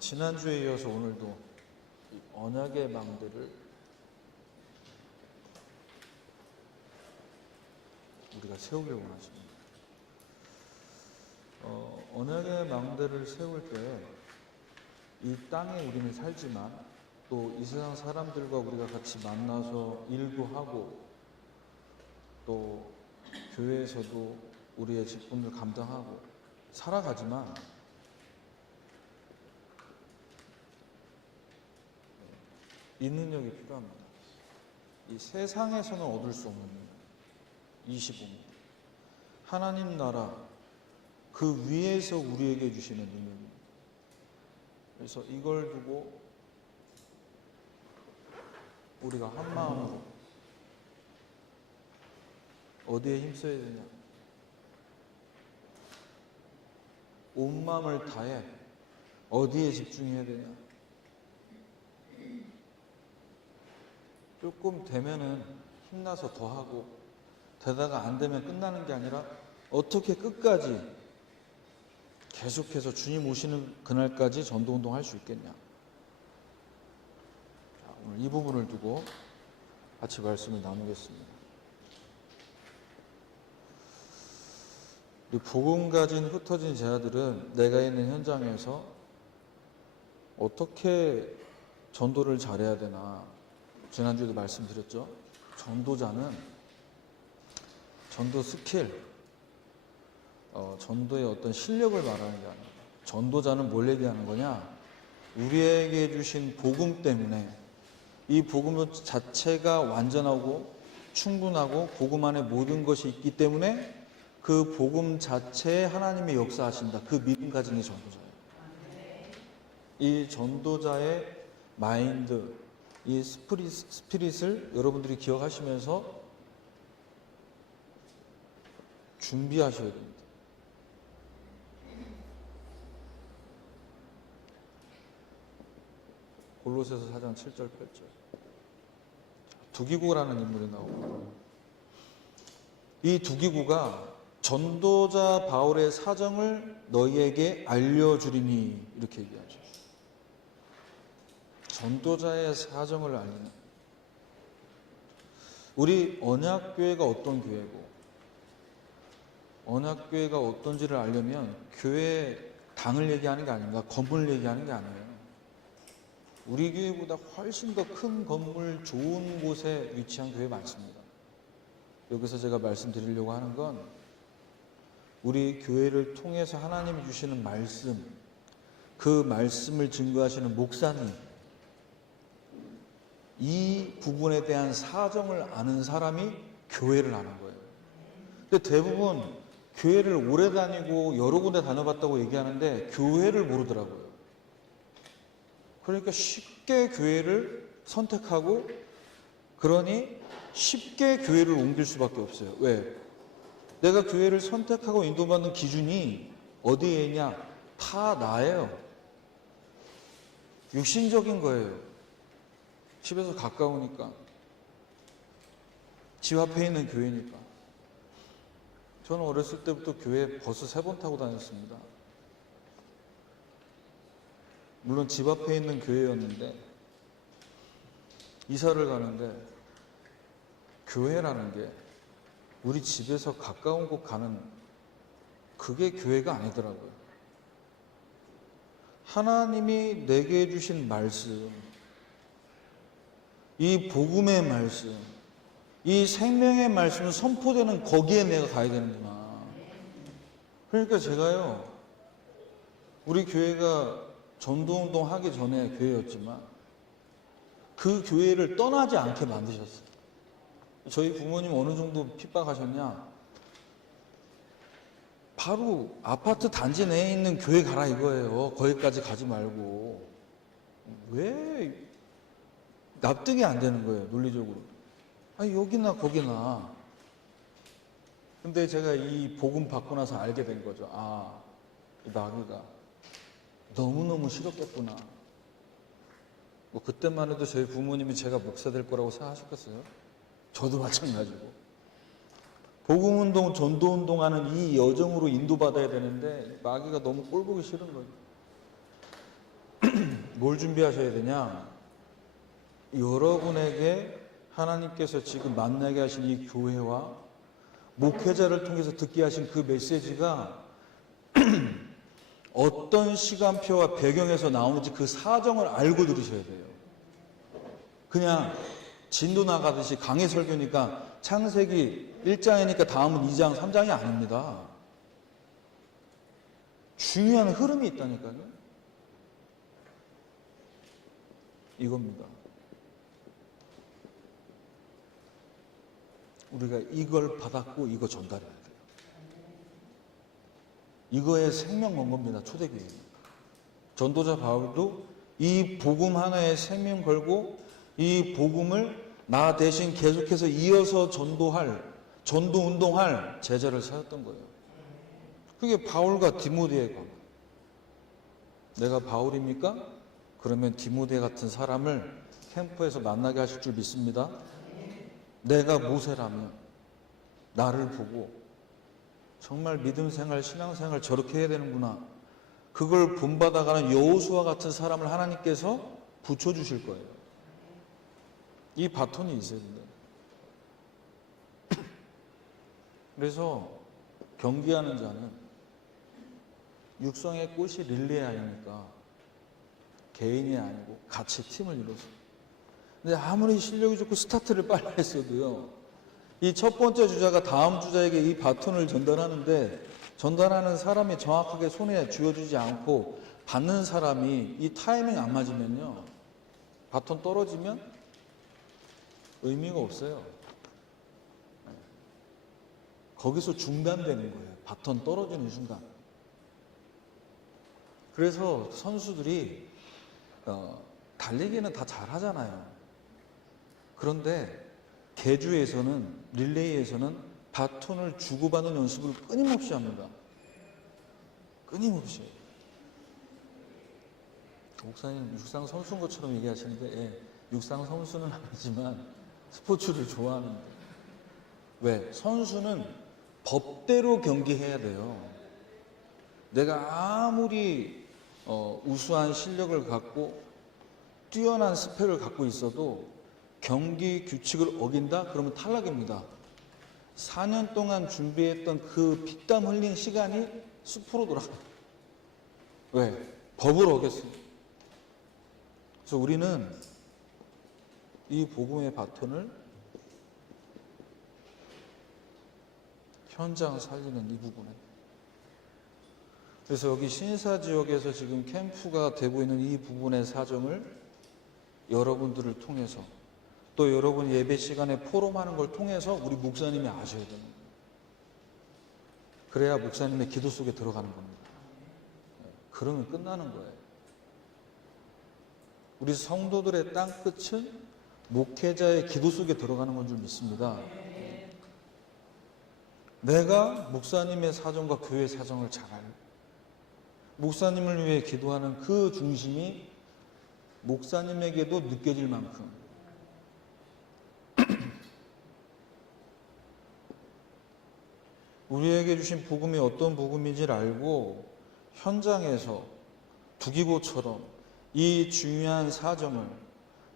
지난주에 이어서 오늘도 이 언약의 망대를 우리가 세우길 원하십니다. 언약의 망대를 세울 때 이 땅에 우리는 살지만 또 이 세상 사람들과 우리가 같이 만나서 일도 하고 또 교회에서도 우리의 직분을 감당하고 살아가지만 이 능력이 필요합니다. 이 세상에서는 얻을 수 없는 능력. 25년. 하나님 나라 그 위에서 우리에게 주시는 능력입니다. 그래서 이걸 두고 우리가 한 마음으로 어디에 힘써야 되냐? 온 마음을 다해 어디에 집중해야 되냐? 조금 되면은 힘나서 더 하고 되다가 안 되면 끝나는 게 아니라 어떻게 끝까지 계속해서 주님 오시는 그날까지 전도운동 할 수 있겠냐. 자, 오늘 이 부분을 두고 같이 말씀을 나누겠습니다. 우리 복음 가진 흩어진 제자들은 내가 있는 현장에서 어떻게 전도를 잘해야 되나. 지난주에도 말씀드렸죠. 전도자는 전도 스킬, 전도의 어떤 실력을 말하는 게 아닙니다. 전도자는 뭘 얘기하는 거냐? 우리에게 주신 복음 때문에 이 복음 자체가 완전하고 충분하고 복음 안에 모든 것이 있기 때문에 그 복음 자체에 하나님이 역사하신다. 그 믿음 가진 게 전도자예요. 이 전도자의 마인드, 이 스피릿을 여러분들이 기억하시면서 준비하셔야 됩니다. 골로새서 4장 7절 8절. 두기구라는 인물이 나오고, 이 두기구가 전도자 바울의 사정을 너희에게 알려주리니 이렇게 얘기하죠. 전도자의 사정을 알리는. 우리 언약교회가 어떤 교회고 언약교회가 어떤지를 알려면 교회 당을 얘기하는 게 아닙니다. 건물을 얘기하는 게 아니에요. 우리 교회보다 훨씬 더 큰 건물, 좋은 곳에 위치한 교회 많습니다. 여기서 제가 말씀드리려고 하는 건 우리 교회를 통해서 하나님이 주시는 말씀, 그 말씀을 증거하시는 목사님, 이 부분에 대한 사정을 아는 사람이 교회를 아는 거예요. 근데 대부분 교회를 오래 다니고 여러 군데 다녀봤다고 얘기하는데 교회를 모르더라고요. 그러니까 쉽게 교회를 선택하고 그러니 쉽게 교회를 옮길 수밖에 없어요. 왜? 내가 교회를 선택하고 인도받는 기준이 어디에 있냐? 다 나예요. 육신적인 거예요. 집에서 가까우니까. 집 앞에 있는 교회니까. 저는 어렸을 때부터 교회 버스 3번 타고 다녔습니다. 물론 집 앞에 있는 교회였는데 이사를 가는데 교회라는 게 우리 집에서 가까운 곳 가는 그게 교회가 아니더라고요. 하나님이 내게 주신 말씀, 이 복음의 말씀, 이 생명의 말씀은 선포되는 거기에 내가 가야 되는구나. 그러니까 제가요, 우리 교회가 전도운동 하기 전에 교회였지만 그 교회를 떠나지 않게 만드셨어요. 저희 부모님 어느 정도 핍박하셨냐? 바로 아파트 단지 내에 있는 교회 가라 이거예요. 거기까지 가지 말고. 왜 납득이 안 되는 거예요, 논리적으로. 아니, 여기나 거기나. 근데 제가 이 복음 받고 나서 알게 된 거죠. 아, 이 마귀가 너무너무 싫었겠구나. 뭐 그때만 해도 저희 부모님이 제가 목사 될 거라고 생각하셨겠어요? 저도 마찬가지고. 복음운동, 전도운동하는 이 여정으로 인도받아야 되는데 마귀가 너무 꼴보기 싫은 거예요. 뭘 준비하셔야 되냐? 여러분에게 하나님께서 지금 만나게 하신 이 교회와 목회자를 통해서 듣게 하신 그 메시지가 어떤 시간표와 배경에서 나오는지 그 사정을 알고 들으셔야 돼요. 그냥 진도 나가듯이 강의 설교니까 창세기 1장이니까 다음은 2장, 3장이 아닙니다. 중요한 흐름이 있다니까요. 이겁니다. 우리가 이걸 받았고 이거 전달해야 돼요. 이거에 생명 건 겁니다. 초대교회. 전도자 바울도 이 복음 하나에 생명 걸고 이 복음을 나 대신 계속해서 이어서 전도 운동할 제자를 세웠던 거예요. 그게 바울과 디모데의 관계. 내가 바울입니까? 그러면 디모데 같은 사람을 캠프에서 만나게 하실 줄 믿습니다. 내가 모세라면 나를 보고 정말 믿음 생활, 신앙 생활 저렇게 해야 되는구나. 그걸 본받아가는 여호수아 같은 사람을 하나님께서 붙여주실 거예요. 이 바톤이 있어야 된다. 그래서 경기하는 자는 육성의 꽃이 릴레이 아니니까 개인이 아니고 같이 팀을 이뤄서. 근데 아무리 실력이 좋고 스타트를 빨리 했어도요, 이 첫 번째 주자가 다음 주자에게 이 바톤을 전달하는데 전달하는 사람이 정확하게 손에 쥐어주지 않고 받는 사람이 이 타이밍 안 맞으면요, 바톤 떨어지면 의미가 없어요. 거기서 중단되는 거예요. 바톤 떨어지는 순간. 그래서 선수들이 달리기는 다 잘하잖아요. 그런데 계주에서는, 릴레이에서는 바톤을 주고받는 연습을 끊임없이 합니다. 끊임없이. 목사님 육상 선수인 것처럼 얘기하시는데, 예, 육상 선수는 아니지만 스포츠를 좋아하는데. 왜? 선수는 법대로 경기해야 돼요. 내가 아무리 우수한 실력을 갖고 뛰어난 스펙을 갖고 있어도 경기 규칙을 어긴다? 그러면 탈락입니다. 4년 동안 준비했던 그 피땀 흘린 시간이 숲으로 돌아가요. 왜? 법을 어겼습니다. 그래서 우리는 이 복음의 바톤을 현장 살리는 이 부분에, 그래서 여기 신사 지역에서 지금 캠프가 되고 있는 이 부분의 사정을 여러분들을 통해서, 또 여러분 예배 시간에 포럼하는 걸 통해서 우리 목사님이 아셔야 됩니다. 그래야 목사님의 기도 속에 들어가는 겁니다. 그러면 끝나는 거예요. 우리 성도들의 땅끝은 목회자의 기도 속에 들어가는 건 줄 믿습니다. 내가 목사님의 사정과 교회 사정을 잘 알고 목사님을 위해 기도하는 그 중심이 목사님에게도 느껴질 만큼 우리에게 주신 복음이 어떤 복음인지를 알고 현장에서 두기고처럼 이 중요한 사정을,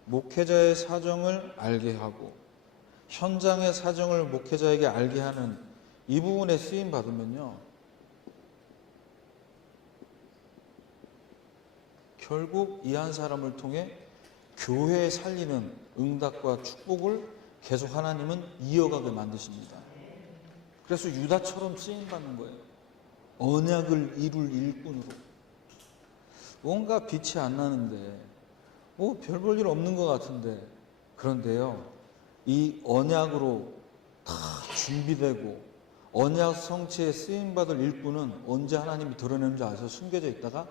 목회자의 사정을 알게 하고 현장의 사정을 목회자에게 알게 하는 이 부분에 쓰임 받으면요, 결국 이 한 사람을 통해 교회 살리는 응답과 축복을 계속 하나님은 이어가게 만드십니다. 그래서 유다처럼 쓰임받는 거예요. 언약을 이룰 일꾼으로. 뭔가 빛이 안 나는데, 별 볼 일 없는 것 같은데, 그런데요, 이 언약으로 다 준비되고 언약 성취에 쓰임받을 일꾼은 언제 하나님이 드러내는 줄 아세요? 숨겨져 있다가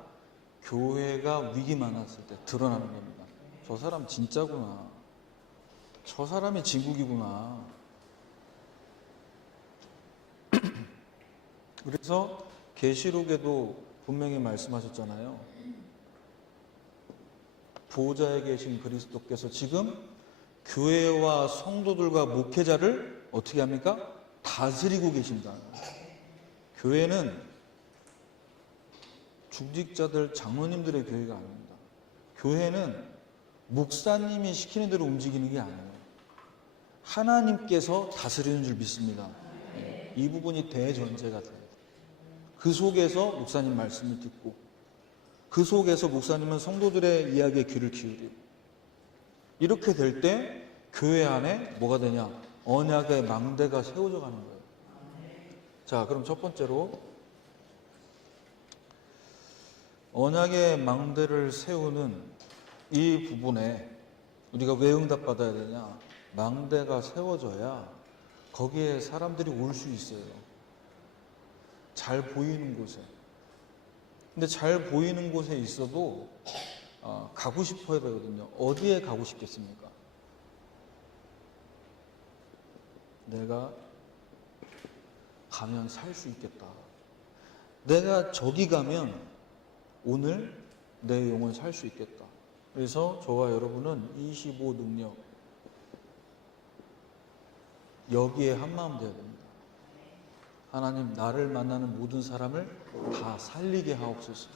교회가 위기 많았을 때 드러나는 겁니다. 저 사람 진짜구나. 저 사람이 진국이구나. 그래서 계시록에도 분명히 말씀하셨잖아요. 보좌에 계신 그리스도께서 지금 교회와 성도들과 목회자를 어떻게 합니까? 다스리고 계신다. 교회는 중직자들, 장로님들의 교회가 아닙니다. 교회는 목사님이 시키는 대로 움직이는 게 아니에요. 하나님께서 다스리는 줄 믿습니다. 이 부분이 대전제가 돼요. 그 속에서 목사님 말씀을 듣고, 그 속에서 목사님은 성도들의 이야기에 귀를 기울이고, 이렇게 될 때 교회 안에 뭐가 되냐? 언약의 망대가 세워져 가는 거예요. 자, 그럼 첫 번째로 언약의 망대를 세우는 이 부분에 우리가 왜 응답받아야 되냐? 망대가 세워져야 거기에 사람들이 올 수 있어요. 잘 보이는 곳에. 근데 잘 보이는 곳에 있어도 가고 싶어야 되거든요. 어디에 가고 싶겠습니까? 내가 가면 살 수 있겠다. 내가 저기 가면 오늘 내 영혼 살 수 있겠다. 그래서 저와 여러분은 25 능력 여기에 한마음 되어야 됩니다. 하나님, 나를 만나는 모든 사람을 다 살리게 하옵소서.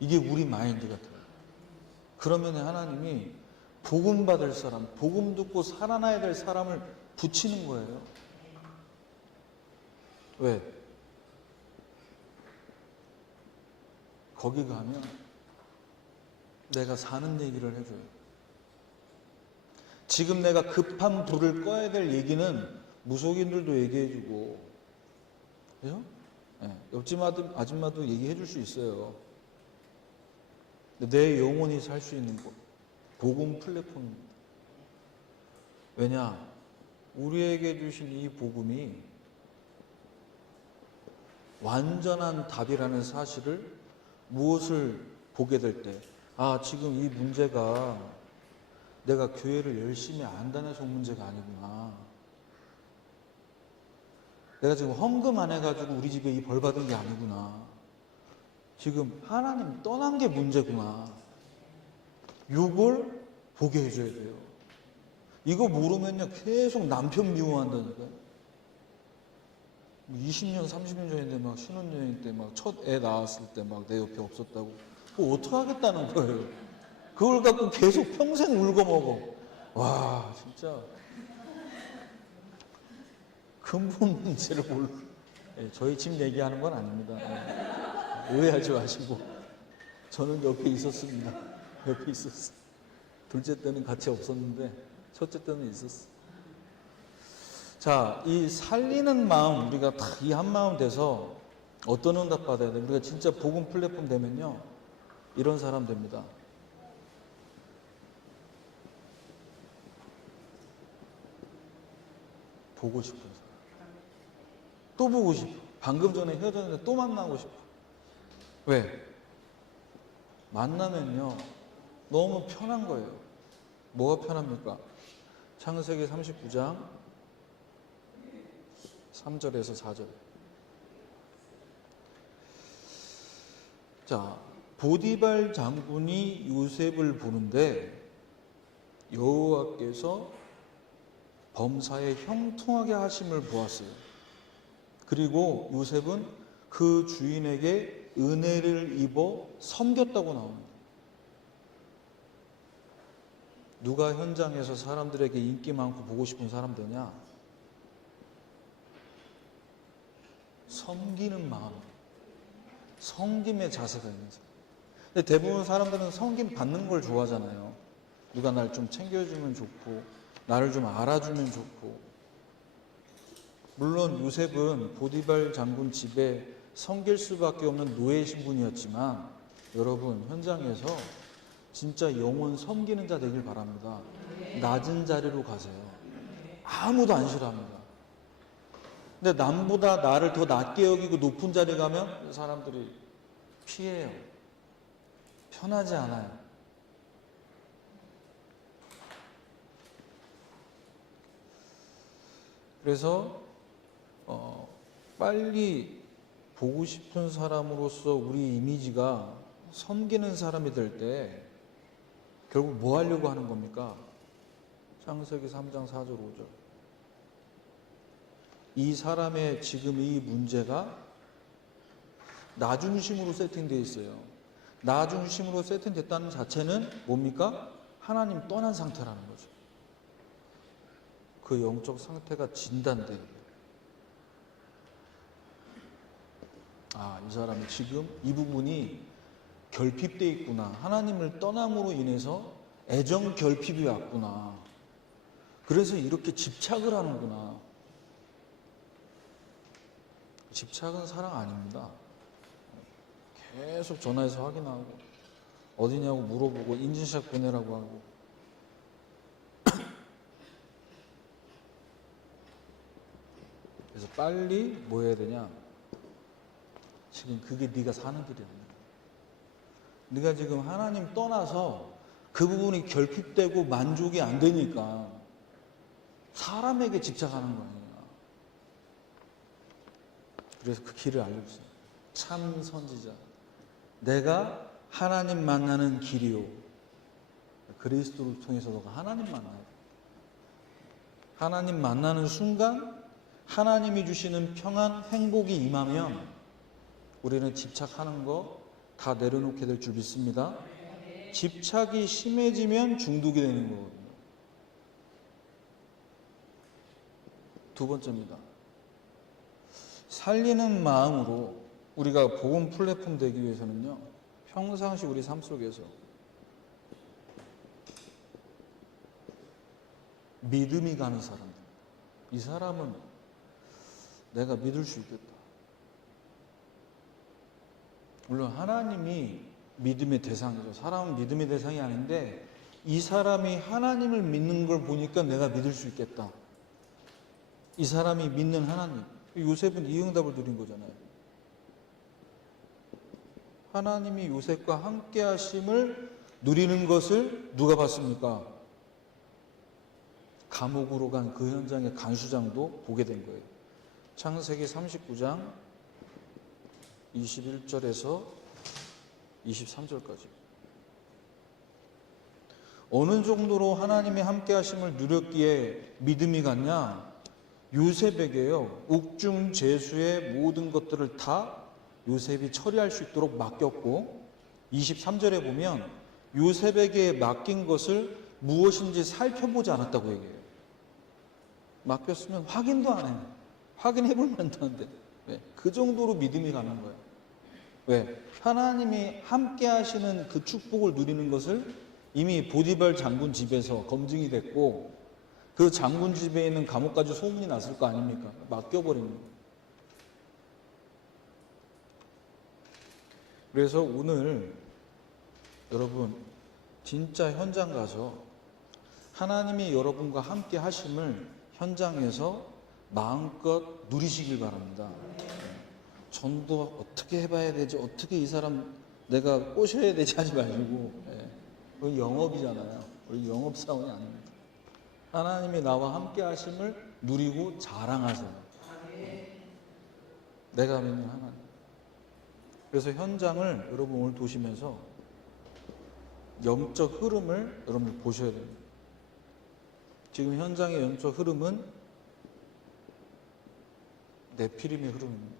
이게 우리 마인드 같아요. 그러면 하나님이 복음 받을 사람, 복음 듣고 살아나야 될 사람을 붙이는 거예요. 왜? 거기 가면 내가 사는 얘기를 해줘요. 지금 내가 급한 불을 꺼야 될 얘기는 무속인들도 얘기해주고, 그죠? 네, 옆집 아줌마도 얘기해줄 수 있어요. 내 영혼이 살 수 있는 곳, 복음 플랫폼입니다. 왜냐? 우리에게 주신 이 복음이 완전한 답이라는 사실을 무엇을 보게 될 때, 지금 이 문제가 내가 교회를 열심히 안 다녀서 온 문제가 아니구나. 내가 지금 헌금 안 해가지고 우리 집에 이 벌 받은 게 아니구나. 지금 하나님 떠난 게 문제구나. 이걸 보게 해줘야 돼요. 이거 모르면요 계속 남편 미워한다니까요. 20년 30년 전인데 막 신혼여행 때 막 첫 애 낳았을 때 막 내 옆에 없었다고 그거 어떡하겠다는 거예요. 그걸 갖고 계속 평생 울고 먹어. 와 진짜 근본 문제를 몰라. 저희 집 얘기하는 건 아닙니다. 오해하지 마시고 저는 옆에 있었습니다. 옆에 있었어. 둘째 때는 같이 없었는데 첫째 때는 있었어. 자, 이 살리는 마음, 우리가 다 이 한 마음 돼서 어떤 응답 받아야 돼? 우리가 진짜 복음 플랫폼 되면요 이런 사람 됩니다. 보고 싶은 사람, 또 보고 싶어. 방금 전에 헤어졌는데 또 만나고 싶어. 왜? 만나면요 너무 편한 거예요. 뭐가 편합니까? 창세기 39장 3절에서 4절. 자, 보디발 장군이 요셉을 보는데 여호와께서 범사에 형통하게 하심을 보았어요. 그리고 요셉은 그 주인에게 은혜를 입어 섬겼다고 나옵니다. 누가 현장에서 사람들에게 인기 많고 보고 싶은 사람 되냐? 섬기는 마음, 섬김의 자세가 있는 사람. 근데 대부분 사람들은 섬김 받는 걸 좋아하잖아요. 누가 날 좀 챙겨주면 좋고 나를 좀 알아주면 좋고. 물론 요셉은 보디발 장군 집에 섬길 수밖에 없는 노예 신분이었지만 여러분 현장에서 진짜 영혼 섬기는 자 되길 바랍니다. 낮은 자리로 가세요. 아무도 안 싫어합니다. 근데 남보다 나를 더 낮게 여기고 높은 자리에 가면 사람들이 피해요. 편하지 않아요. 그래서 빨리 보고 싶은 사람으로서 우리 이미지가 섬기는 사람이 될 때 결국 뭐 하려고 하는 겁니까? 창세기 3장 4절 5절. 이 사람의 지금 이 문제가 나 중심으로 세팅되어 있어요. 나 중심으로 세팅됐다는 자체는 뭡니까? 하나님 떠난 상태라는 거죠. 그 영적 상태가 진단돼요. 아, 이 사람이 지금 이 부분이 결핍돼 있구나. 하나님을 떠남으로 인해서 애정 결핍이 왔구나. 그래서 이렇게 집착을 하는구나. 집착은 사랑 아닙니다. 계속 전화해서 확인하고 어디냐고 물어보고 인증샷 보내라고 하고. 그래서 빨리 뭐 해야 되냐? 지금 그게 네가 사는 길이야. 네가 지금 하나님 떠나서 그 부분이 결핍되고 만족이 안 되니까 사람에게 집착하는 거 아니야. 그래서 그 길을 알려주세요. 참 선지자. 내가 하나님 만나는 길이요. 그리스도를 통해서 너가 하나님 만나야 돼. 하나님 만나는 순간 하나님이 주시는 평안, 행복이 임하면 우리는 집착하는 거 다 내려놓게 될 줄 믿습니다. 집착이 심해지면 중독이 되는 거거든요. 두 번째입니다. 살리는 마음으로 우리가 복음 플랫폼 되기 위해서는요, 평상시 우리 삶 속에서 믿음이 가는 사람들, 이 사람은 내가 믿을 수 있겠다. 물론 하나님이 믿음의 대상이죠. 사람은 믿음의 대상이 아닌데 이 사람이 하나님을 믿는 걸 보니까 내가 믿을 수 있겠다. 이 사람이 믿는 하나님. 요셉은 이 응답을 누린 거잖아요. 하나님이 요셉과 함께 하심을 누리는 것을 누가 봤습니까? 감옥으로 간 그 현장의 간수장도 보게 된 거예요. 창세기 39장 21절에서 23절까지. 어느 정도로 하나님의 함께 하심을 누렸기에 믿음이 갔냐? 요셉에게요, 옥중 제수의 모든 것들을 다 요셉이 처리할 수 있도록 맡겼고, 23절에 보면 요셉에게 맡긴 것을 무엇인지 살펴보지 않았다고 얘기해요. 맡겼으면 확인도 안 해요. 확인해 볼 만도 한데. 왜? 그 정도로 믿음이 가는 거예요. 왜? 하나님이 함께 하시는 그 축복을 누리는 것을 이미 보디발 장군 집에서 검증이 됐고, 그 장군 집에 있는 감옥까지 소문이 났을 거 아닙니까? 맡겨버리는 거예요. 그래서 오늘 여러분 진짜 현장 가서 하나님이 여러분과 함께 하심을 현장에서 마음껏 누리시길 바랍니다. 전도 어떻게 해봐야 되지? 어떻게 이 사람 내가 꼬셔야 되지? 하지 말고, 우리 영업이잖아요. 우리 영업사원이 아닙니다. 하나님이 나와 함께 하심을 누리고 자랑하세요. 내가 믿는 하나님. 그래서 현장을 여러분 오늘 도시면서 영적 흐름을 여러분 보셔야 됩니다. 지금 현장의 영적 흐름은 네피림의 흐름입니다.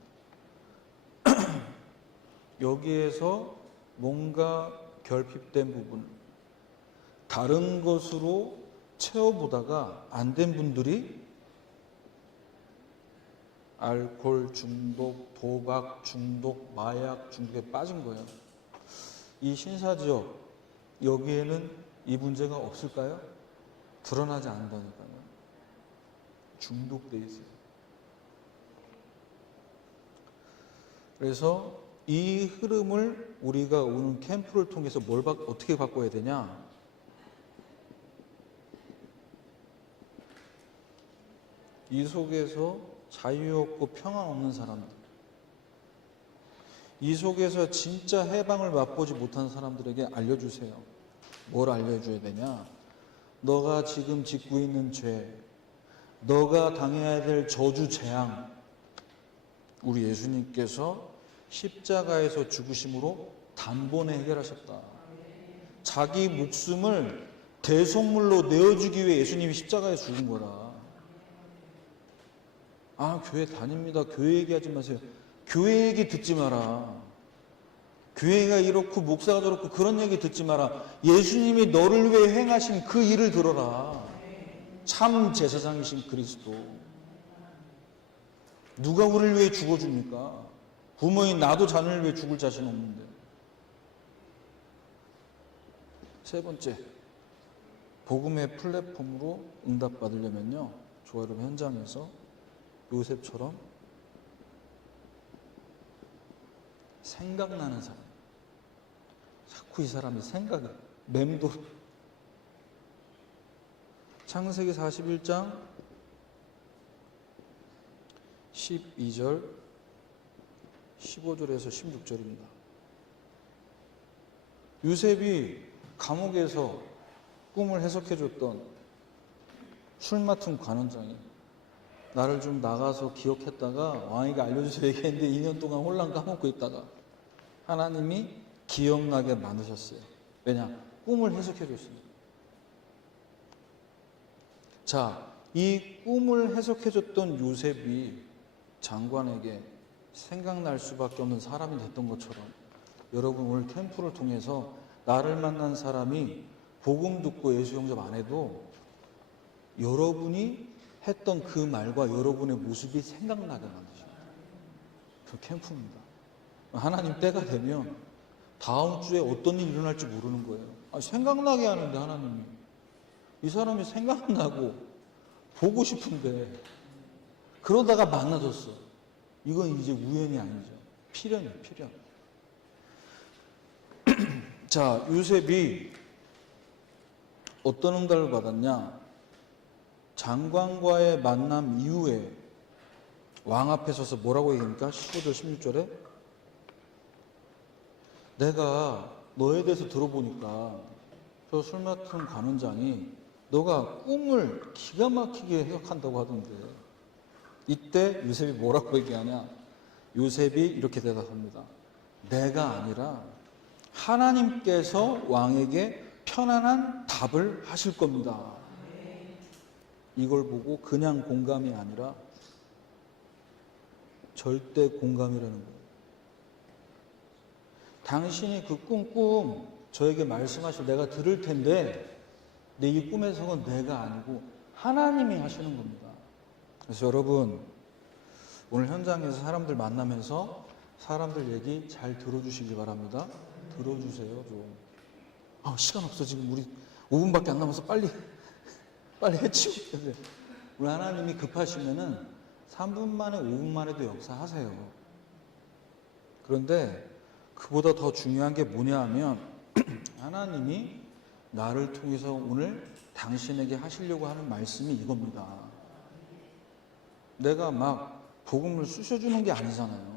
여기에서 뭔가 결핍된 부분, 다른 것으로 채워보다가 안 된 분들이 알코올 중독, 도박 중독, 마약 중독에 빠진 거예요. 이 신사지역, 여기에는 이 문제가 없을까요? 드러나지 않는다니까요. 중독돼 있어요. 그래서 이 흐름을 우리가 오는 캠프를 통해서 어떻게 바꿔야 되냐? 이 속에서 자유 없고 평안 없는 사람들, 이 속에서 진짜 해방을 맛보지 못한 사람들에게 알려주세요. 뭘 알려줘야 되냐? 너가 지금 짓고 있는 죄, 너가 당해야 될 저주 재앙, 우리 예수님께서 십자가에서 죽으심으로 단번에 해결하셨다. 자기 목숨을 대속물로 내어주기 위해 예수님이 십자가에 죽은 거라. 아, 교회 다닙니다. 교회 얘기하지 마세요. 교회 얘기 듣지 마라. 교회가 이렇고 목사가 저렇고 그런 얘기 듣지 마라. 예수님이 너를 위해 행하신 그 일을 들어라. 참 제사장이신 그리스도. 누가 우리를 위해 죽어줍니까? 부모인 나도 자녀를 위해 죽을 자신 없는데. 세 번째, 복음의 플랫폼으로 응답받으려면요, 저와 여러분 현장에서 요셉처럼 생각나는 사람, 자꾸 이 사람이 생각이 맴돌. 창세기 41장 12절 15절에서 16절입니다. 요셉이 감옥에서 꿈을 해석해줬던 술 맡은 관원장이 나를 좀 나가서 기억했다가 왕에게 알려주세요 얘기했는데 2년 동안 홀랑 까먹고 있다가 하나님이 기억나게 만드셨어요. 왜냐? 꿈을 해석해줬습니다. 자, 이 꿈을 해석해줬던 요셉이 장관에게 생각날 수밖에 없는 사람이 됐던 것처럼 여러분 오늘 캠프를 통해서 나를 만난 사람이 복음 듣고 예수 영접 안 해도 여러분이 했던 그 말과 여러분의 모습이 생각나게 만드십니다. 그 캠프입니다. 하나님 때가 되면 다음 주에 어떤 일이 일어날지 모르는 거예요. 생각나게 하는데 하나님이 이 사람이 생각나고 보고 싶은데 그러다가 만나졌어. 이건 이제 우연이 아니죠. 필연이에요, 필연. 자, 요셉이 어떤 응답을 받았냐? 장관과의 만남 이후에 왕 앞에 서서 뭐라고 얘기합니까? 15절 16절에 내가 너에 대해서 들어보니까 저 술 맡은 관원장이 너가 꿈을 기가 막히게 해석한다고 하던데 이때 요셉이 뭐라고 얘기하냐? 요셉이 이렇게 대답합니다. 내가 아니라 하나님께서 왕에게 편안한 답을 하실 겁니다. 이걸 보고 그냥 공감이 아니라 절대 공감이라는 거예요. 당신이 그 꿈 저에게 말씀하실 내가 들을 텐데 내 이 꿈의 해석은 내가 아니고 하나님이 하시는 겁니다. 그래서 여러분 오늘 현장에서 사람들 만나면서 사람들 얘기 잘 들어주시기 바랍니다. 들어주세요 좀. 시간 없어 지금 우리 5분밖에 안 남아서 빨리 해치우셔야 돼요. 우리 하나님이 급하시면은 3분 만에 5분 만에도 역사하세요. 그런데 그보다 더 중요한 게 뭐냐 하면 하나님이 나를 통해서 오늘 당신에게 하시려고 하는 말씀이 이겁니다. 내가 막 복음을 쑤셔주는 게 아니잖아요.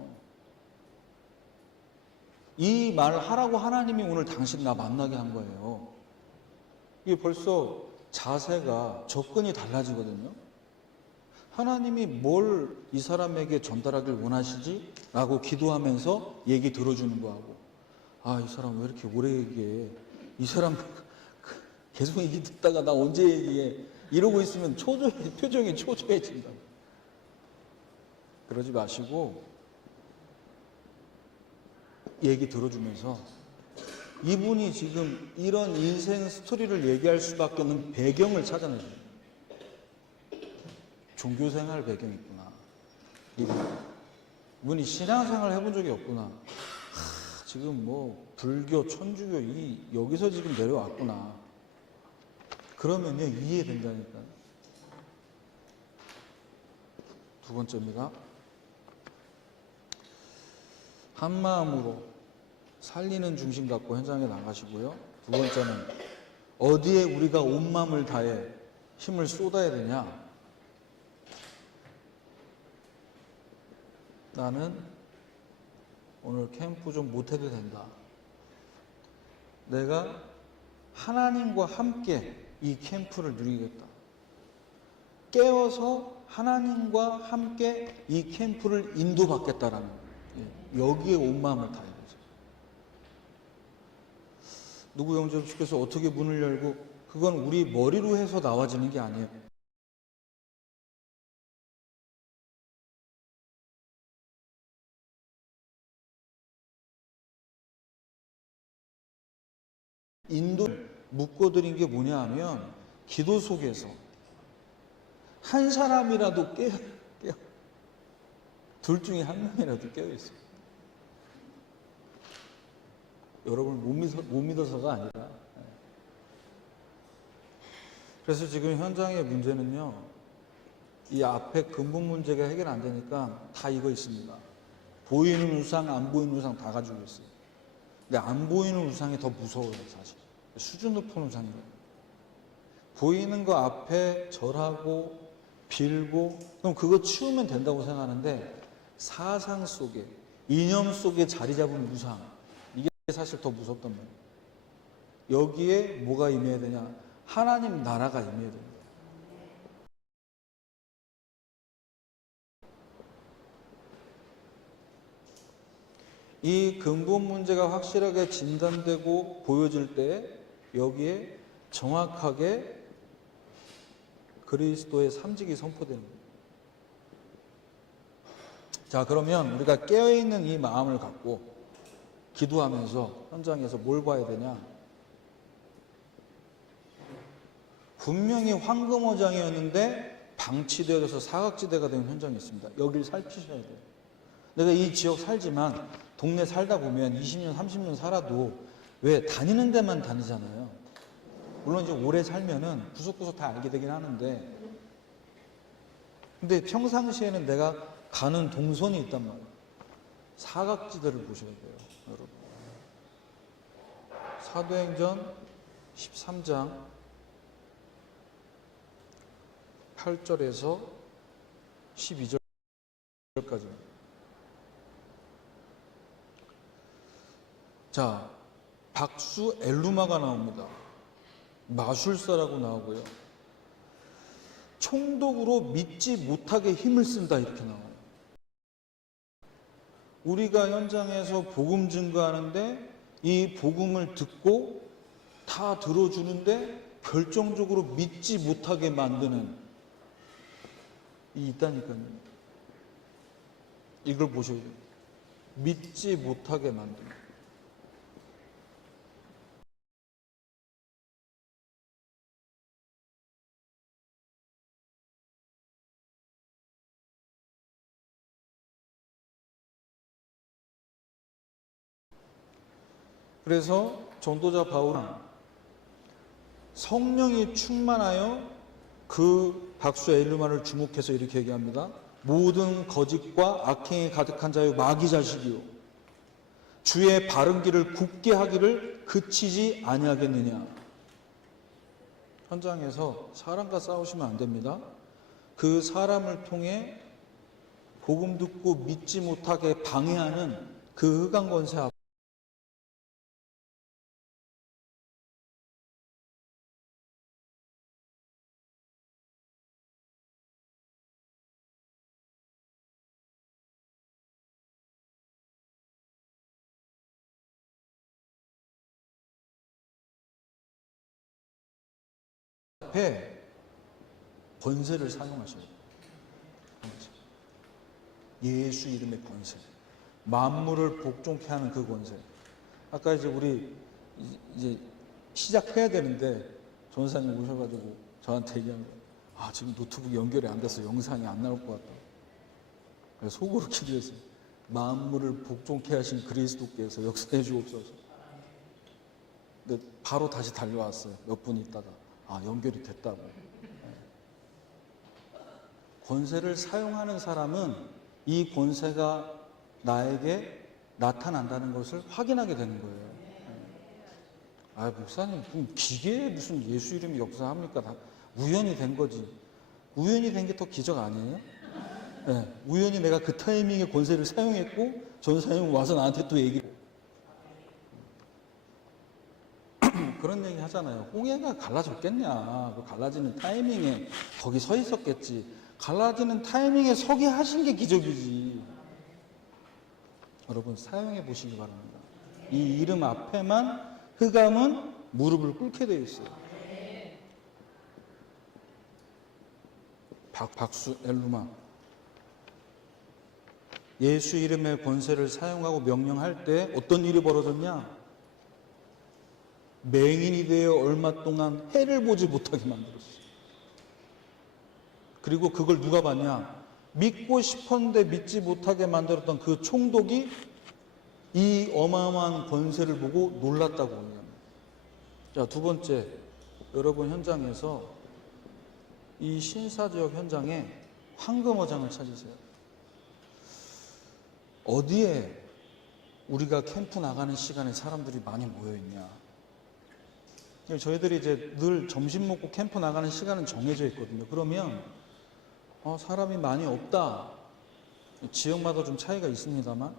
이 말 하라고 하나님이 오늘 당신 나 만나게 한 거예요. 이게 벌써 자세가 접근이 달라지거든요. 하나님이 뭘 이 사람에게 전달하길 원하시지? 라고 기도하면서 얘기 들어주는 거하고 이 사람 왜 이렇게 오래 얘기해? 이 사람 계속 얘기 듣다가 나 언제 얘기해? 이러고 있으면 표정이 초조해진다. 그러지 마시고 얘기 들어주면서 이분이 지금 이런 인생 스토리를 얘기할 수밖에 없는 배경을 찾아내줘요. 종교생활 배경이 있구나. 이분이 신앙생활 해본 적이 없구나. 지금 뭐 불교, 천주교 여기서 지금 내려왔구나. 그러면요 이해된다니까. 두 번째입니다. 한 마음으로 살리는 중심 갖고 현장에 나가시고요. 두 번째는 어디에 우리가 온 마음을 다해 힘을 쏟아야 되냐? 나는 오늘 캠프 좀 못해도 된다. 내가 하나님과 함께 이 캠프를 누리겠다. 깨어서 하나님과 함께 이 캠프를 인도받겠다라는 여기에 온 마음을 다해야 되죠. 누구 영접시켜서 어떻게 문을 열고 그건 우리 머리로 해서 나와지는 게 아니에요. 인도를 묶어드린 게 뭐냐 하면 기도 속에서 한 사람이라도 깨어. 둘 중에 한 명이라도 깨어있어요. 여러분 못 믿어서가 아니라. 그래서 지금 현장의 문제는요, 이 앞에 근본 문제가 해결 안 되니까 다 이거 있습니다. 보이는 우상, 안 보이는 우상 다 가지고 있어요. 근데 안 보이는 우상이 더 무서워요, 사실. 수준 높은 우상이에요. 보이는 거 앞에 절하고 빌고, 그럼 그거 치우면 된다고 생각하는데, 사상 속에, 이념 속에 자리 잡은 우상, 이게 사실 더 무섭단 말이에요. 여기에 뭐가 임해야 되냐? 하나님 나라가 임해야 됩니다. 이 근본 문제가 확실하게 진단되고 보여질 때 여기에 정확하게 그리스도의 삼직이 선포되는 거예요. 자, 그러면 우리가 깨어있는 이 마음을 갖고 기도하면서 현장에서 뭘 봐야 되냐? 분명히 황금어장이었는데 방치되어서 사각지대가 된 현장이 있습니다. 여기를 살피셔야 돼요. 내가 이 지역 살지만 동네 살다 보면 20년, 30년 살아도 왜 다니는 데만 다니잖아요. 물론 이제 오래 살면은 구석구석 다 알게 되긴 하는데, 근데 평상시에는 내가 가는 동선이 있단 말이에요. 사각지대를 보셔야 돼요, 여러분. 사도행전 13장 8절에서 12절까지. 자, 박수 엘루마가 나옵니다. 마술사라고 나오고요. 총독으로 믿지 못하게 힘을 쓴다, 이렇게 나와요. 우리가 현장에서 복음 증거하는데 이 복음을 듣고 다 들어주는데 결정적으로 믿지 못하게 만드는 이 있다니까요. 이걸 보셔야 돼요. 믿지 못하게 만드는. 그래서 전도자 바울은 성령이 충만하여 그 박수 엘루마를 주목해서 이렇게 얘기합니다. 모든 거짓과 악행이 가득한 자요 마귀 자식이요 주의 바른 길을 굳게 하기를 그치지 아니하겠느냐. 현장에서 사람과 싸우시면 안 됩니다. 그 사람을 통해 복음 듣고 믿지 못하게 방해하는 그 흑암 권세 앞에 권세를 사용하셔야 돼요. 예수 이름의 권세, 만물을 복종케 하는 그 권세. 아까 이제 우리 이제 시작해야 되는데 전사님 오셔가지고 저한테 얘기한 거예요. 아, 지금 노트북 연결이 안 돼서 영상이 안 나올 것 같다. 그래서 속으로 기도했어요. 만물을 복종케 하신 그리스도께서 역사해 주옵소서. 근데 바로 다시 달려왔어요. 몇 분 있다가. 아, 연결이 됐다고. 권세를 사용하는 사람은 이 권세가 나에게 나타난다는 것을 확인하게 되는 거예요. 아, 목사님, 기계에 무슨 예수 이름이 역사합니까? 다 우연히 된 거지. 우연히 된 게 더 기적 아니에요? 네, 우연히 내가 그 타이밍에 권세를 사용했고 전사님은 와서 나한테 또 얘기를 그런 얘기 하잖아요. 홍해가 갈라졌겠냐. 그 갈라지는 타이밍에 거기 서 있었겠지. 갈라지는 타이밍에 서게 하신 게 기적이지. 여러분 사용해 보시기 바랍니다. 이 이름 앞에만 흑암은 무릎을 꿇게 되어 있어요. 박수 엘루마. 예수 이름의 권세를 사용하고 명령할 때 어떤 일이 벌어졌냐? 맹인이 되어 얼마 동안 해를 보지 못하게 만들었어요. 그리고 그걸 누가 봤냐? 믿고 싶었는데 믿지 못하게 만들었던 그 총독이 이 어마어마한 권세를 보고 놀랐다고 합니다. 자, 두 번째, 여러분 현장에서 이 신사지역 현장에 황금어장을 찾으세요. 어디에 우리가 캠프 나가는 시간에 사람들이 많이 모여있냐? 저희들이 이제 늘 점심 먹고 캠프 나가는 시간은 정해져 있거든요. 그러면 사람이 많이 없다. 지역마다 좀 차이가 있습니다만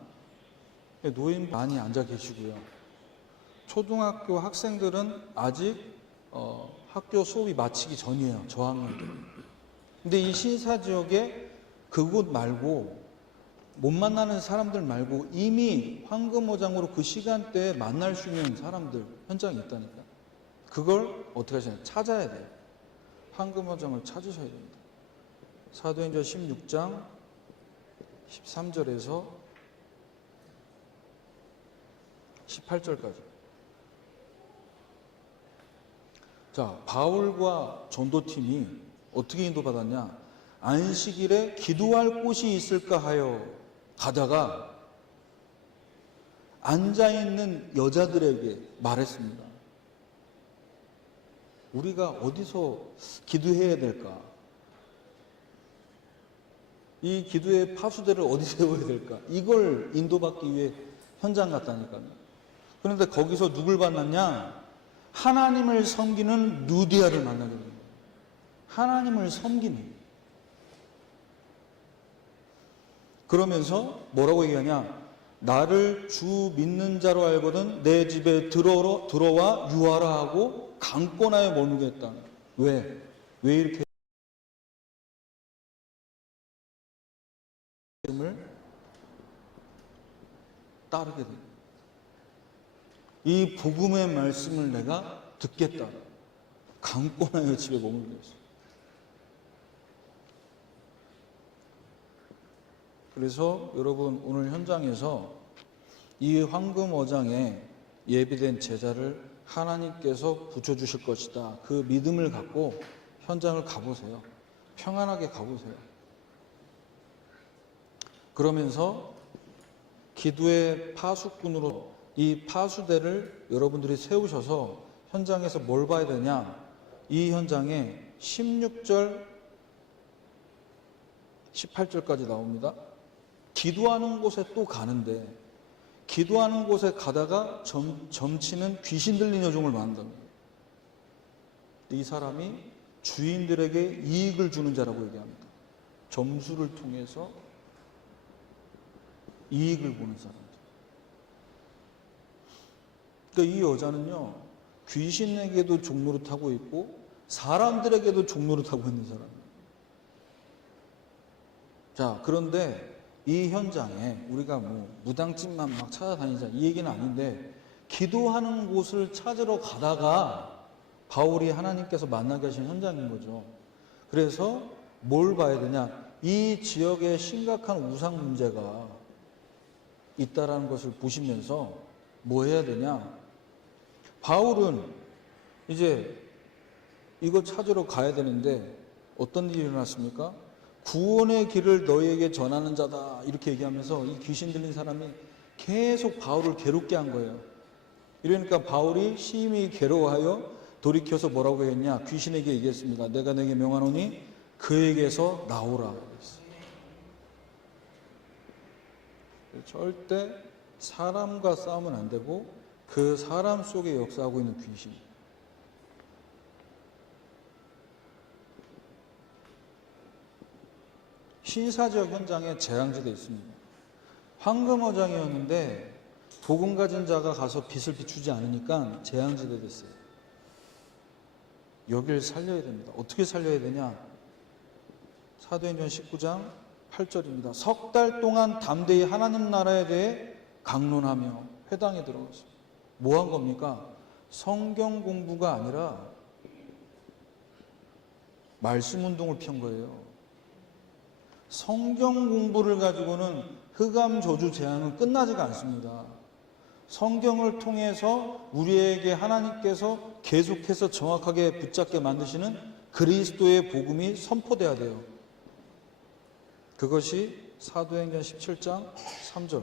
노인 많이 앉아 계시고요. 초등학교 학생들은 아직 학교 수업이 마치기 전이에요. 저학년들. 근데 이 신사지역에 그곳 말고 못 만나는 사람들 말고 이미 황금어장으로 그 시간대에 만날 수 있는 사람들 현장에 있다니까. 그걸 어떻게 하시냐? 찾아야 돼요. 황금어장을 찾으셔야 됩니다. 사도행전 16장 13절에서 18절까지. 자, 바울과 전도팀이 어떻게 인도받았냐? 안식일에 기도할 곳이 있을까 하여 가다가 앉아있는 여자들에게 말했습니다. 우리가 어디서 기도해야 될까? 이 기도의 파수대를 어디 세워야 될까? 이걸 인도받기 위해 현장 갔다니까요. 그런데 거기서 누굴 만났냐? 하나님을 섬기는 루디아를 만나게 됩니다. 하나님을 섬기는. 그러면서 뭐라고 얘기하냐? 나를 주 믿는 자로 알거든 내 집에 들어와 유하라 하고 강권하여 머물겠다. 왜? 왜 이렇게 따르게 됩니다. 이 복음의 말씀을 내가 듣겠다. 강권하여 집에 머물겠어. 그래서 여러분 오늘 현장에서 이 황금어장에 예비된 제자를 하나님께서 붙여주실 것이다. 그 믿음을 갖고 현장을 가보세요. 평안하게 가보세요. 그러면서 기도의 파수꾼으로 이 파수대를 여러분들이 세우셔서 현장에서 뭘 봐야 되냐? 이 현장에 16절, 18절까지 나옵니다. 기도하는 곳에 또 가는데 기도하는 곳에 가다가 점치는 귀신 들린 여종을 만납니다. 이 사람이 주인들에게 이익을 주는 자라고 얘기합니다. 점수를 통해서 이익을 보는 사람들. 그러니까 이 여자는요, 귀신에게도 종노릇하고 있고 사람들에게도 종노릇하고 있는 사람이에요. 자, 그런데 이 현장에 우리가 무당집만 막 찾아다니자 이 얘기는 아닌데 기도하는 곳을 찾으러 가다가 바울이 하나님께서 만나게 하신 현장인 거죠. 그래서 뭘 봐야 되냐? 이 지역에 심각한 우상 문제가 있다라는 것을 보시면서 뭐 해야 되냐? 바울은 이제 이걸 찾으러 가야 되는데 어떤 일이 일어났습니까? 구원의 길을 너희에게 전하는 자다 이렇게 얘기하면서 이 귀신 들린 사람이 계속 바울을 괴롭게 한 거예요. 이러니까 바울이 심히 괴로워하여 돌이켜서 뭐라고 했냐? 귀신에게 얘기했습니다. 내가 내게 명하노니 그에게서 나오라. 절대 사람과 싸우면 안 되고 그 사람 속에 역사하고 있는 귀신. 신사지역 현장에 재앙지대 있습니다. 황금어장이었는데 복음 가진 자가 가서 빛을 비추지 않으니까 재앙지대 됐어요. 여길 살려야 됩니다. 어떻게 살려야 되냐? 사도행전 19장 8절입니다. 석 달 동안 담대히 하나님 나라에 대해 강론하며 회당에 들어갔어요. 뭐 한 겁니까? 성경 공부가 아니라 말씀 운동을 편 거예요. 성경 공부를 가지고는 흑암 저주 재앙은 끝나지가 않습니다. 성경을 통해서 우리에게 하나님께서 계속해서 정확하게 붙잡게 만드시는 그리스도의 복음이 선포돼야 돼요. 그것이 사도행전 17장 3절.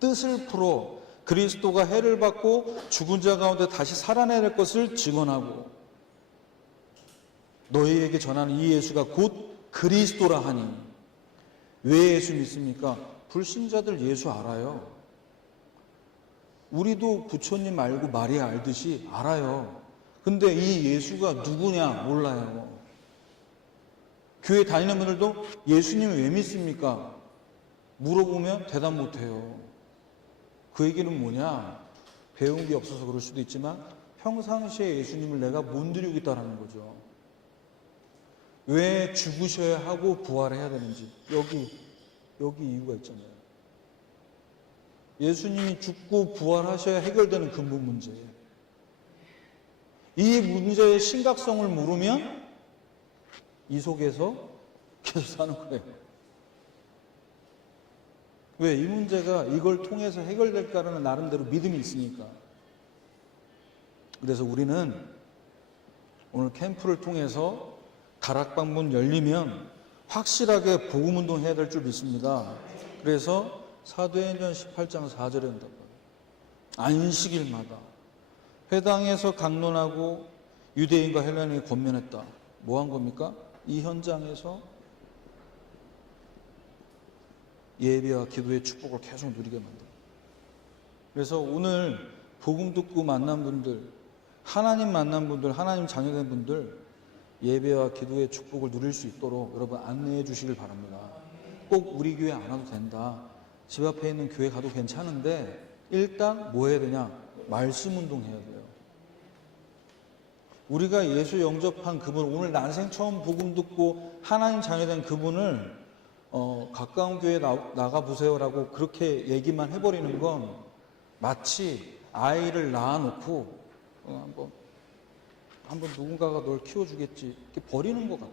뜻을 풀어 그리스도가 해를 받고 죽은 자 가운데 다시 살아낼 것을 증언하고 너희에게 전하는 이 예수가 곧 그리스도라 하니. 왜 예수 믿습니까? 불신자들 예수 알아요. 우리도 부처님 알고 마리아 알듯이 알아요. 근데 이 예수가 누구냐 몰라요. 교회 다니는 분들도 예수님 왜 믿습니까? 물어보면 대답 못해요. 그 얘기는 뭐냐? 배운 게 없어서 그럴 수도 있지만 평상시에 예수님을 내가 못 누리고 있다는 거죠. 왜 죽으셔야 하고 부활해야 되는지 여기 이유가 있잖아요. 예수님이 죽고 부활하셔야 해결되는 근본 문제예요. 이 문제의 심각성을 모르면 이 속에서 계속 사는 거예요. 왜? 이 문제가 이걸 통해서 해결될까라는 나름대로 믿음이 있으니까. 그래서 우리는 오늘 캠프를 통해서 다락방문 열리면 확실하게 복음운동 해야 될 줄 믿습니다. 그래서 사도행전 18장 4절에 한다고. 안식일마다 회당에서 강론하고 유대인과 헬라인이 권면했다. 뭐 한 겁니까? 이 현장에서 예배와 기도의 축복을 계속 누리게 만든다. 그래서 오늘 복음 듣고 만난 분들, 하나님 만난 분들, 하나님 자녀된 분들 예배와 기도의 축복을 누릴 수 있도록 여러분 안내해 주시길 바랍니다. 꼭 우리 교회 안 와도 된다. 집 앞에 있는 교회 가도 괜찮은데 일단 뭐 해야 되냐? 말씀 운동 해야 돼요. 우리가 예수 영접한 그분, 오늘 난생 처음 복음 듣고 하나님 자녀된 그분을 가까운 교회에 나가보세요라고 그렇게 얘기만 해버리는 건 마치 아이를 낳아놓고 한번 누군가가 널 키워주겠지 이렇게 버리는 것 같다.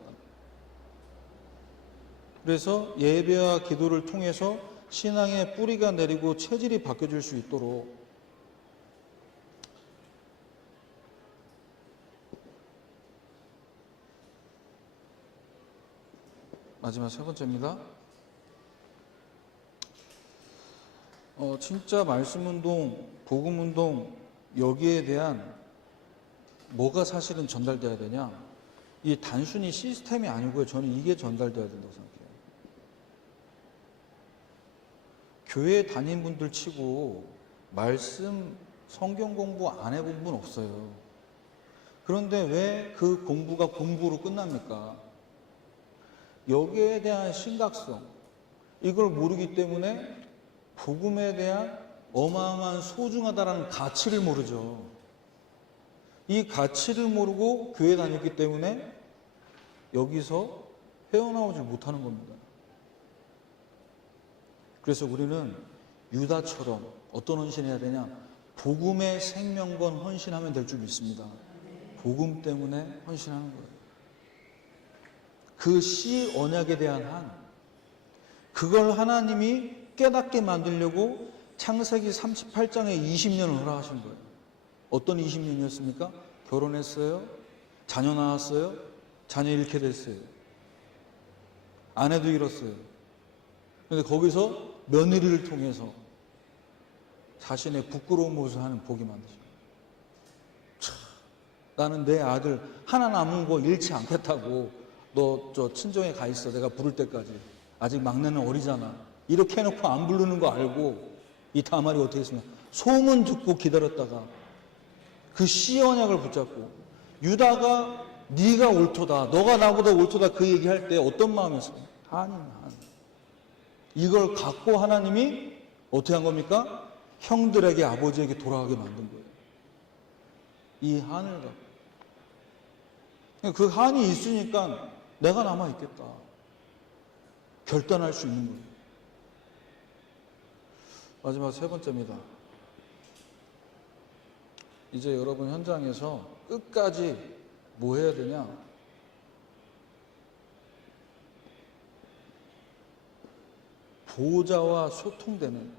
그래서 예배와 기도를 통해서 신앙의 뿌리가 내리고 체질이 바뀌어질 수 있도록 마지막 세 번째입니다. 진짜 말씀운동, 복음운동 여기에 대한 뭐가 사실은 전달돼야 되냐? 이 단순히 시스템이 아니고요. 저는 이게 전달돼야 된다고 생각해요. 교회 다닌 분들 치고 말씀, 성경 공부 안 해본 분 없어요. 그런데 왜 그 공부가 공부로 끝납니까? 여기에 대한 심각성, 이걸 모르기 때문에 복음에 대한 어마어마한 소중하다라는 가치를 모르죠. 이 가치를 모르고 교회 다녔기 때문에 여기서 헤어나오지 못하는 겁니다. 그래서 우리는 유다처럼 어떤 헌신해야 되냐? 복음의 생명번 헌신하면 될 줄 믿습니다. 복음 때문에 헌신하는 거예요. 그 씨 언약에 대한 한, 그걸 하나님이 깨닫게 만들려고 창세기 38장에 20년을 허락하신 거예요. 어떤 20년이었습니까? 결혼했어요? 자녀 낳았어요? 자녀 잃게 됐어요. 아내도 잃었어요. 그런데 거기서 며느리를 통해서 자신의 부끄러운 모습을 하는 복이 만드신 거예요. 나는 내 아들 하나 남은 거 잃지 않겠다고 너 저 친정에 가 있어. 내가 부를 때까지. 아직 막내는 어리잖아. 이렇게 해놓고 안 부르는 거 알고 이 다말이 어떻게 했습니까? 소문 듣고 기다렸다가 그 씨 언약을 붙잡고 유다가 네가 옳도다. 너가 나보다 옳도다. 그 얘기할 때 어떤 마음이었습니까? 한이나. 이걸 갖고 하나님이 어떻게 한 겁니까? 형들에게 아버지에게 돌아가게 만든 거예요. 이 한을 갖고. 그 한이 있으니까 내가 남아있겠다. 결단할 수 있는 거예요. 마지막 세 번째입니다. 이제 여러분 현장에서 끝까지 뭐 해야 되냐? 보호자와 소통되는,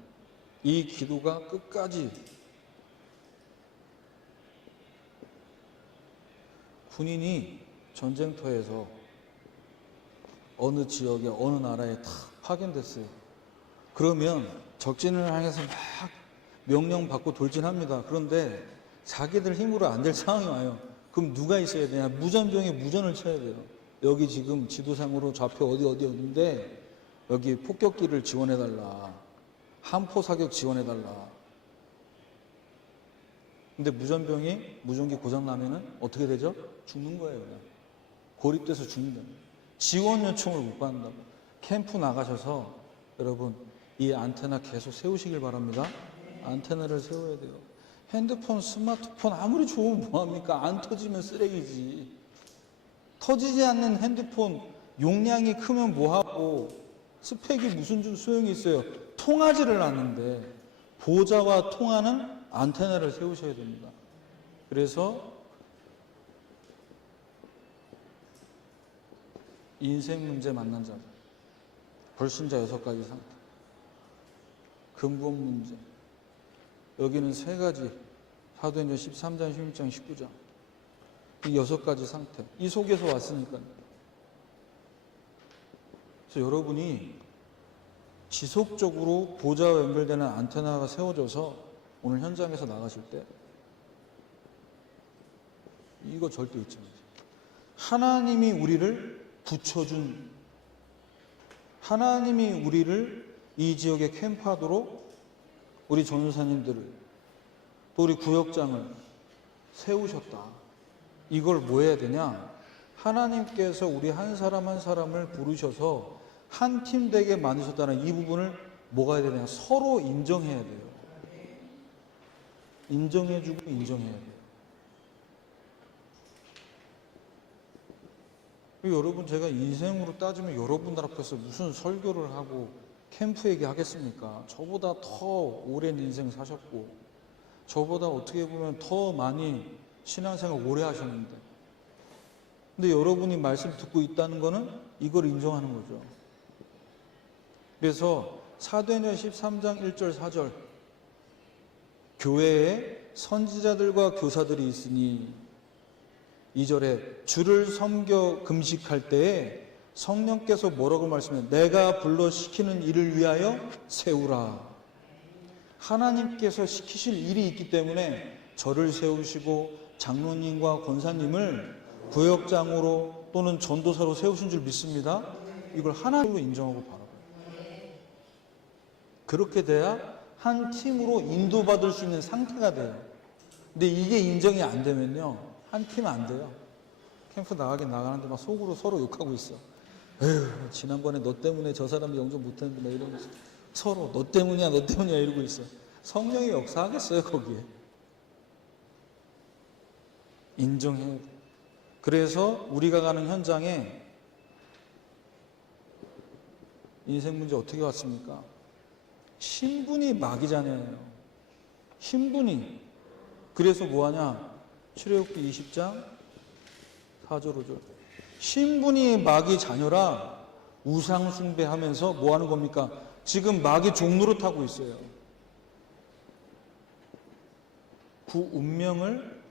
이 기도가 끝까지 군인이 전쟁터에서 어느 지역에 어느 나라에 다 파견됐어요. 그러면 적진을 향해서 막 명령받고 돌진합니다. 그런데 자기들 힘으로 안 될 상황이 와요. 그럼 누가 있어야 되냐? 무전병이 무전을 쳐야 돼요. 여기 지금 지도상으로 좌표 어디인데 여기 폭격기를 지원해달라. 함포 사격 지원해달라. 근데 무전기 고장나면은 어떻게 되죠? 죽는 거예요, 그냥. 고립돼서 죽는다. 지원 요청을 못 받는다고. 캠프 나가셔서 여러분, 이 안테나 계속 세우시길 바랍니다. 안테나를 세워야 돼요. 핸드폰, 스마트폰 아무리 좋으면 뭐합니까? 안 터지면 쓰레기지. 터지지 않는 핸드폰 용량이 크면 뭐하고 스펙이 무슨 소용이 있어요. 통하지를 않는데 보좌와 통하는 안테나를 세우셔야 됩니다. 그래서 인생 문제 만난 자들, 불신자 6가지 상태, 근본 문제, 여기는 3가지, 사도행전 13장, 16장, 19장, 이 6가지 상태, 이 속에서 왔으니까요. 그래서 여러분이 지속적으로 보좌와 연결되는 안테나가 세워져서 오늘 현장에서 나가실 때 이거 절대 잊지 마세요. 하나님이 우리를 붙여준, 하나님이 우리를 이 지역에 캠프하도록 우리 전도사님들을 또 우리 구역장을 세우셨다. 이걸 뭐 해야 되냐? 하나님께서 우리 한 사람 한 사람을 부르셔서 한 팀 되게 만드셨다는 이 부분을 뭐가 해야 되냐? 서로 인정해야 돼요. 인정해주고 인정해야 돼요. 여러분, 제가 인생으로 따지면 여러분들 앞에서 무슨 설교를 하고 캠프 얘기하겠습니까? 저보다 더 오랜 인생 사셨고 저보다 어떻게 보면 더 많이 신앙생활 오래 하셨는데, 근데 여러분이 말씀 듣고 있다는 거는 이걸 인정하는 거죠. 그래서 사도행전 13장 1절 4절, 교회에 선지자들과 교사들이 있으니, 2절에 주를 섬겨 금식할 때에 성령께서 뭐라고 말씀해요? 내가 불러 시키는 일을 위하여 세우라. 하나님께서 시키실 일이 있기 때문에 저를 세우시고 장로님과 권사님을 구역장으로 또는 전도사로 세우신 줄 믿습니다. 이걸 하나님으로 인정하고 바라봐요. 그렇게 돼야 한 팀으로 인도받을 수 있는 상태가 돼요. 근데 이게 인정이 안 되면요, 한 팀 안 돼요. 캠프 나가긴 나가는데 막 속으로 서로 욕하고 있어. 에휴, 지난번에 너 때문에 저 사람이 영접 못했는데 막 이러면서 서로 너 때문이야 이러고 있어. 성령이 역사하겠어요, 거기에. 인정해야 돼. 그래서 우리가 가는 현장에 인생 문제 어떻게 왔습니까? 신분이 막이잖아요. 신분이. 그래서 뭐하냐? 출애굽기 20장 4절 5절. 신분이 마귀 자녀라 우상 숭배하면서 뭐 하는 겁니까? 지금 마귀 종로를 타고 있어요. 그 운명을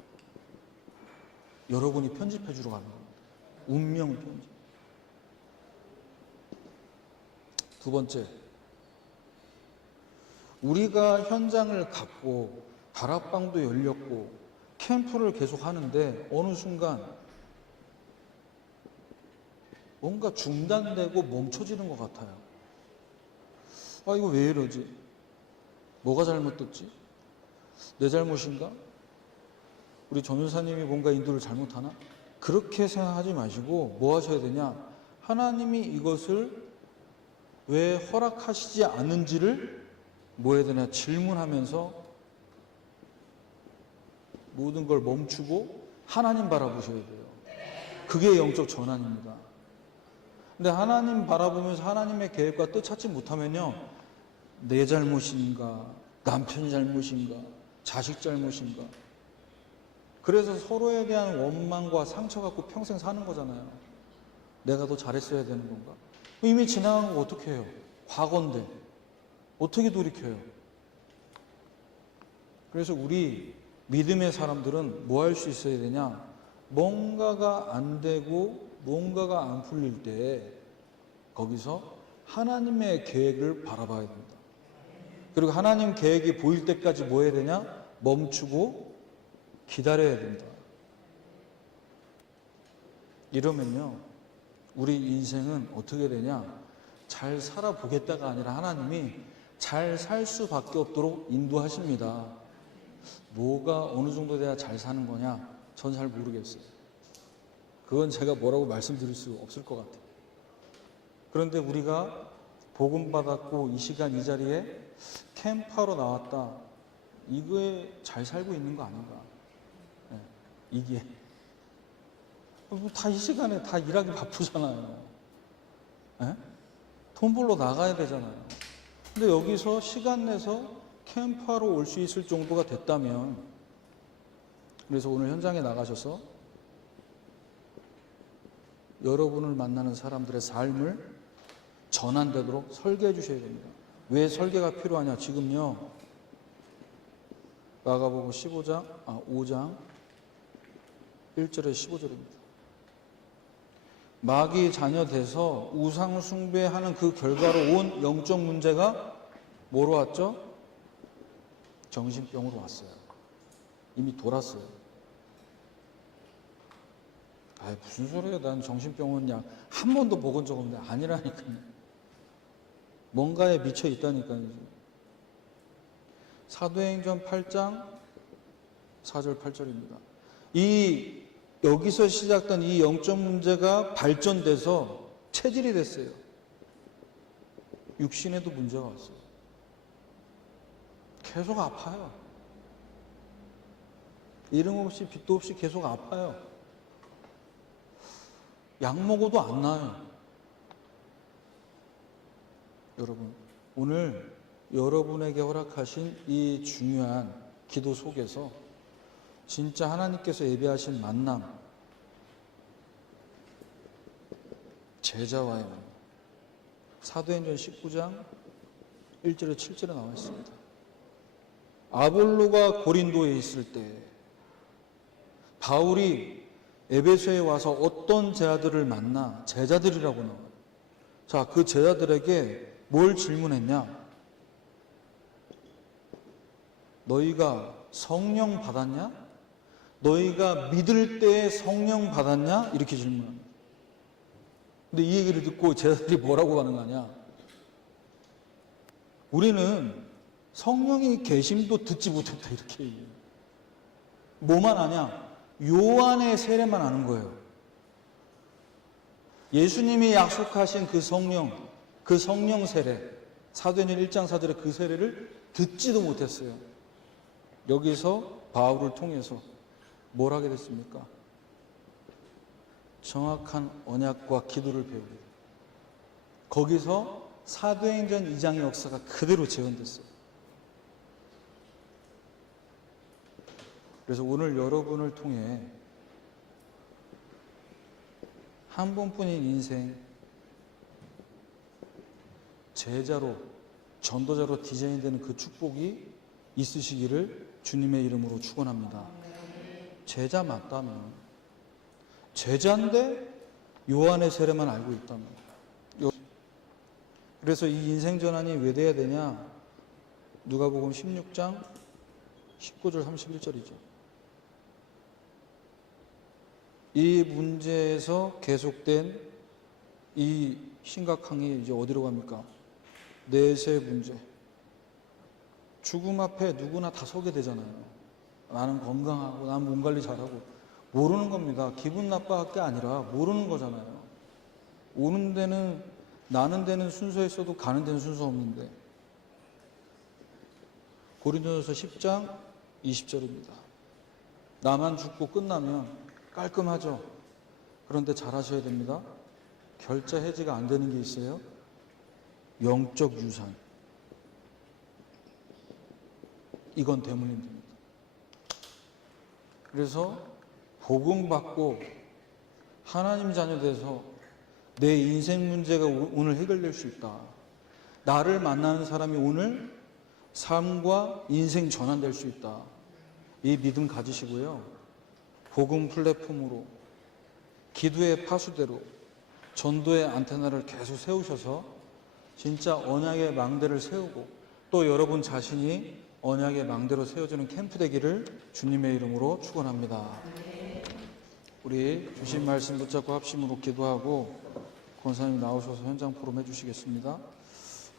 여러분이 편집해 주러 가는 겁니다. 운명을 편집. 두 번째, 우리가 현장을 갖고 다락방도 열렸고 캠프를 계속 하는데 어느 순간 뭔가 중단되고 멈춰지는 것 같아요. 아, 이거 왜 이러지? 뭐가 잘못됐지? 내 잘못인가? 우리 전도사님이 뭔가 인도를 잘못하나? 그렇게 생각하지 마시고 뭐 하셔야 되냐? 하나님이 이것을 왜 허락하시지 않은지를 뭐 해야 되냐? 질문하면서 모든 걸 멈추고 하나님 바라보셔야 돼요. 그게 영적 전환입니다. 근데 하나님 바라보면서 하나님의 계획과 뜻 찾지 못하면요, 내 잘못인가, 남편 잘못인가, 자식 잘못인가. 그래서 서로에 대한 원망과 상처 갖고 평생 사는 거잖아요. 내가 더 잘했어야 되는 건가? 이미 지나간 거 어떻게 해요? 과거인데 어떻게 돌이켜요? 그래서 우리 믿음의 사람들은 뭐 할 수 있어야 되냐? 뭔가가 안 되고 뭔가가 안 풀릴 때 거기서 하나님의 계획을 바라봐야 됩니다. 그리고 하나님 계획이 보일 때까지 뭐 해야 되냐? 멈추고 기다려야 됩니다. 이러면요, 우리 인생은 어떻게 되냐? 잘 살아보겠다가 아니라 하나님이 잘 살 수밖에 없도록 인도하십니다. 뭐가 어느 정도 돼야 잘 사는 거냐? 전 잘 모르겠어요. 그건 제가 뭐라고 말씀드릴 수 없을 것 같아요. 그런데 우리가 복음 받았고 이 시간 이 자리에 캠프하러 나왔다. 이거에 잘 살고 있는 거 아닌가? 네, 이게 다 이 시간에 다 일하기 바쁘잖아요. 네? 돈 벌러 나가야 되잖아요. 근데 여기서 시간 내서 캠프하러 올 수 있을 정도가 됐다면, 그래서 오늘 현장에 나가셔서 여러분을 만나는 사람들의 삶을 전환되도록 설계해 주셔야 됩니다. 왜 설계가 필요하냐? 지금요, 마가복음 5장 1절에 15절입니다. 마귀 자녀 돼서 우상 숭배하는 그 결과로 온 영적 문제가 뭐로 왔죠? 정신병으로 왔어요. 이미 돌았어요. 아, 무슨 소리야? 난 정신병원 약 한 번도 먹은 적 없는데. 아니라니까요. 뭔가에 미쳐 있다니까요. 사도행전 8장 4절 8절입니다. 여기서 시작된 이 영적 문제가 발전돼서 체질이 됐어요. 육신에도 문제가 왔어요. 계속 아파요. 이름 없이 빚도 없이 계속 아파요. 약 먹어도 안 나아요. 여러분, 오늘 여러분에게 허락하신 이 중요한 기도 속에서 진짜 하나님께서 예비하신 만남, 제자와의 만남, 사도행전 19장 1절에 7절에 나와 있습니다. 아볼로가 고린도에 있을 때 바울이 에베소에 와서 어떤 제자들을 만나? 제자들이라고 나와요. 자, 그 제자들에게 뭘 질문했냐? 너희가 성령 받았냐? 너희가 믿을 때에 성령 받았냐? 이렇게 질문합니다. 근데 이 얘기를 듣고 제자들이 뭐라고 반응하냐? 우리는 성령이 계심도 듣지 못했다, 이렇게 얘기해요. 뭐만 아냐? 요한의 세례만 아는 거예요. 예수님이 약속하신 그 성령 세례, 사도행전 1장 4절의 그 세례를 듣지도 못했어요. 여기서 바울을 통해서 뭘 하게 됐습니까? 정확한 언약과 기도를 배우게 돼요. 거기서 사도행전 2장의 역사가 그대로 재현됐어요. 그래서 오늘 여러분을 통해 한 번뿐인 인생, 제자로, 전도자로 디자인되는 그 축복이 있으시기를 주님의 이름으로 축원합니다. 제자 맞다면, 제자인데 요한의 세례만 알고 있다면, 그래서 이 인생 전환이 왜 돼야 되냐? 누가복음 16장 19절 31절이죠. 이 문제에서 계속된 이 심각함이 이제 어디로 갑니까? 내세 문제. 죽음 앞에 누구나 다 서게 되잖아요. 나는 건강하고 난 몸 관리 잘하고. 모르는 겁니다. 기분 나빠할 게 아니라 모르는 거잖아요. 오는 데는, 나는 데는 순서 있어도 가는 데는 순서 없는데. 고린도전서 10장 20절입니다. 나만 죽고 끝나면 깔끔하죠. 그런데 잘 하셔야 됩니다. 결자 해지가 안 되는 게 있어요. 영적 유산. 이건 되면 힘듭니다. 그래서 복음 받고 하나님 자녀 돼서 내 인생 문제가 오늘 해결될 수 있다. 나를 만나는 사람이 오늘 삶과 인생 전환될 수 있다. 이 믿음 가지시고요. 복음 플랫폼으로, 기도의 파수대로, 전도의 안테나를 계속 세우셔서 진짜 언약의 망대를 세우고 또 여러분 자신이 언약의 망대로 세워주는 캠프 되기를 주님의 이름으로 축원합니다. 우리 주신 말씀 붙잡고 합심으로 기도하고 권사님 나오셔서 현장 포럼 해주시겠습니다.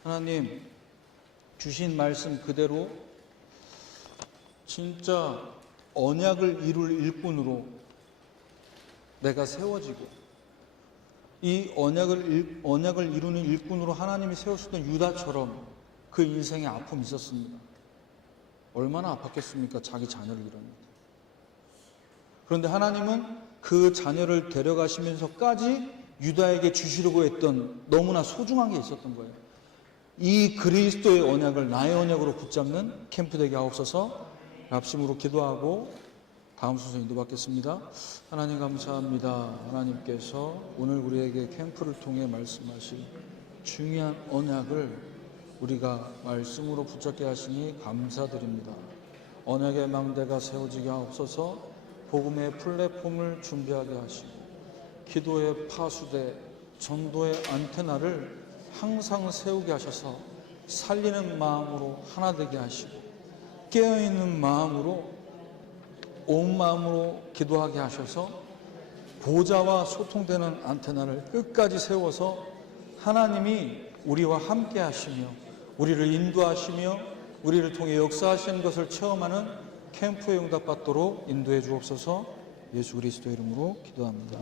하나님, 주신 말씀 그대로 진짜 언약을 이룰 일꾼으로 내가 세워지고 이 언약을 이루는 일꾼으로 하나님이 세우셨던 유다처럼 그 인생에 아픔이 있었습니다. 얼마나 아팠겠습니까? 자기 자녀를 잃었는데. 그런데 하나님은 그 자녀를 데려가시면서까지 유다에게 주시려고 했던 너무나 소중한 게 있었던 거예요. 이 그리스도의 언약을 나의 언약으로 붙잡는 캠프 되게 하옵소서. 합심으로 기도하고 다음 순서 인도받겠습니다. 하나님 감사합니다. 하나님께서 오늘 우리에게 캠프를 통해 말씀하신 중요한 언약을 우리가 말씀으로 붙잡게 하시니 감사드립니다. 언약의 망대가 세워지게 하옵소서. 복음의 플랫폼을 준비하게 하시고 기도의 파수대, 전도의 안테나를 항상 세우게 하셔서 살리는 마음으로 하나 되게 하시고 깨어있는 마음으로 온 마음으로 기도하게 하셔서 보좌와 소통되는 안테나를 끝까지 세워서 하나님이 우리와 함께 하시며 우리를 인도하시며 우리를 통해 역사하시는 것을 체험하는 캠프에 응답받도록 인도해 주옵소서. 예수 그리스도 이름으로 기도합니다.